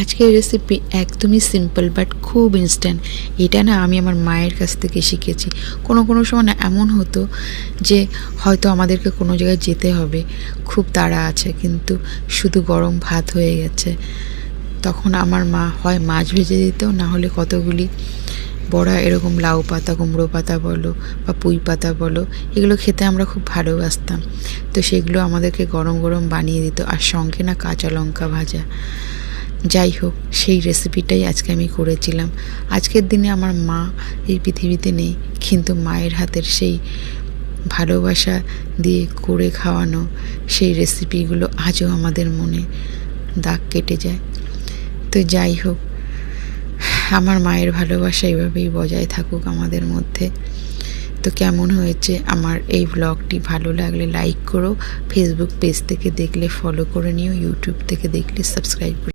আজকের রেসিপি একদমই simple but খুব ইনস্ট্যান্ট। এটা না আমি আমার মায়ের কাছ থেকে শিখেছি। কোনো সময় না এমন হতো যে হয়তো আমাদেরকে কোনো জায়গায় যেতে হবে, খুব তাড়া আছে, কিন্তু শুধু গরম ভাত হয়ে গেছে। তখন আমার মা হয় মাছ ভেজে দিত, না হলে কতগুলি বড়া এরকম লাউ পাতা, কুমড়ো পাতা বলো বা পুঁই পাতা বলো, এগুলো খেতে আমরা খুব ভালোবাসতাম। তো সেগুলো আমাদেরকে গরম গরম বানিয়ে দিত, আর সঙ্গে না কাঁচা লঙ্কা ভাজা। যাই হোক, সেই রেসিপিটাই আজকে আমি করেছিলাম। আজকের দিনে আমার মা এই পৃথিবীতে নেই, কিন্তু মায়ের হাতের সেই ভালোবাসা দিয়ে করে খাওয়ানো সেই রেসিপিগুলো আজও আমাদের মনে দাগ কেটে যায়। তো যাই হোক, আমার মায়ের ভালোবাসা এভাবেই বজায় থাকুক আমাদের মধ্যে। তো কেমন হয়েছে আমার এই ব্লগটি? ভালো লাগলে লাইক করো, ফেসবুক পেজ থেকে দেখলে ফলো করে নিও, ইউটিউব থেকে দেখলে সাবস্ক্রাইব করো।